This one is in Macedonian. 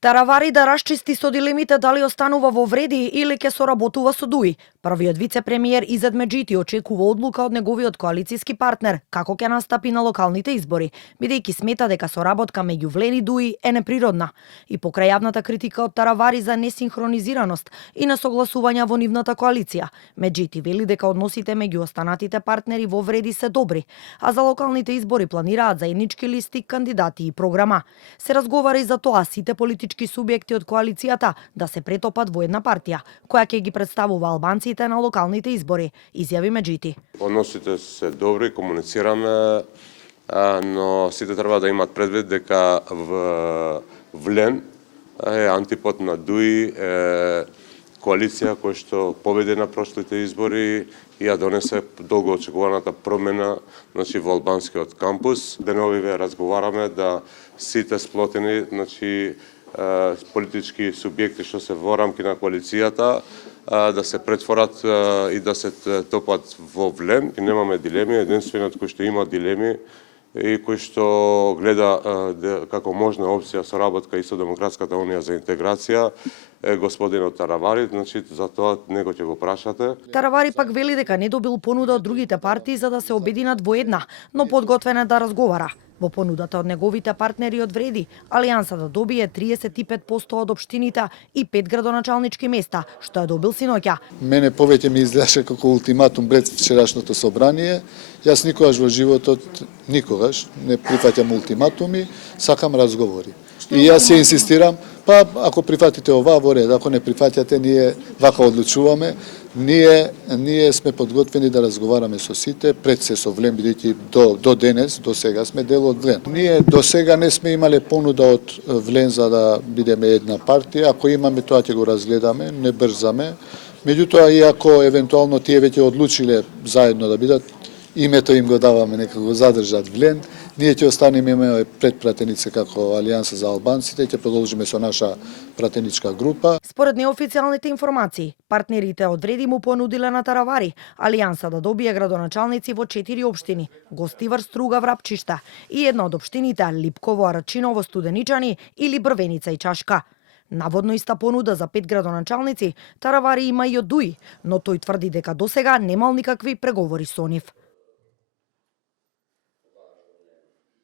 Таравари да расчисти со дилемите дали останува во Вреди или ќе соработува со ДУИ. Првиот вице-премиер Изет Меджити очекува одлука од неговиот коалициски партнер како ќе настапи на локалните избори, бидејќи смета дека соработка меѓу ВЛЕН и ДУИ е неприродна. И покрај јавната критика од Таравари за несинхронизираност и несогласувања во нивната коалиција, Меджити вели дека односите меѓу останатите партнери во Вреди се добри, а за локалните избори планираат заеднички листи, кандидати и програма. Се разговара и за тоа сите политички субјекти од коалицијата да се претопат во една партија, која ќе ги представува албанците на локалните избори, изјави Меджити. Односите се добри, комуницираме, но сите треба да имат предвид дека ВЛЕН е антипод на ДУИ, коалиција која што победи на прошлите избори и ја донесе долго очекуваната промена во албанскиот кампус. Деновиве разговараме да сите сплотени политички субјекти што се во рамки на коалицијата да се претворат и да се топат во ВЛЕН. И немаме дилеми, единствениот кој што има дилеми и кој што гледа како можна опција соработка и со Демократската унија за интеграција е господинот Таравари, за тоа него ќе го прашате. Таравари пак вели дека не добил понуда од другите партии за да се обединат во една, но подготвен е да разговара. Во понудата од неговите партнери од Вреди, Алијанса да добие 35% од општините и 5 градоначалнички места, што е добил синоќа. Мене повеќе ми изгледаше како ултиматум пред вчерашното собрание. Јас никогаш во животот не прифаќам ултиматуми, сакам разговори. И јас се инсистирам, ако прифатите ова во ред, ако не прифаќате, ние вака одлучуваме. Ние сме подготвени да разговараме со сите, пред се со ВЛЕН, бидејќи до денес, до сега сме дел од ВЛЕН. Ние до сега не сме имале понуда од ВЛЕН за да бидеме една партија. Ако имаме, тоа ќе го разгледаме, не брзаме. Меѓутоа, и ако евентуално тие веќе одлучиле заедно да бидат, името им го даваме, нека го задржат ВЛЕН. Ние ќе останеме, имаме предпратеница како Алијанса за албанците, ќе продолжиме со наша пратеничка група. Според неофицијалните информации, партнерите од Вреди му понудиле на Таравари Алијанса да добие градоначалници во 4 општини: Гостивар, Струга, Врапчишта и една од општините Липково, Арачиново, Студеничани или Брвеница и Чашка. Наводно иста понуда за 5 градоначалници Таравари има и од ДУИ, но тој тврди дека досега немал никакви преговори со нив.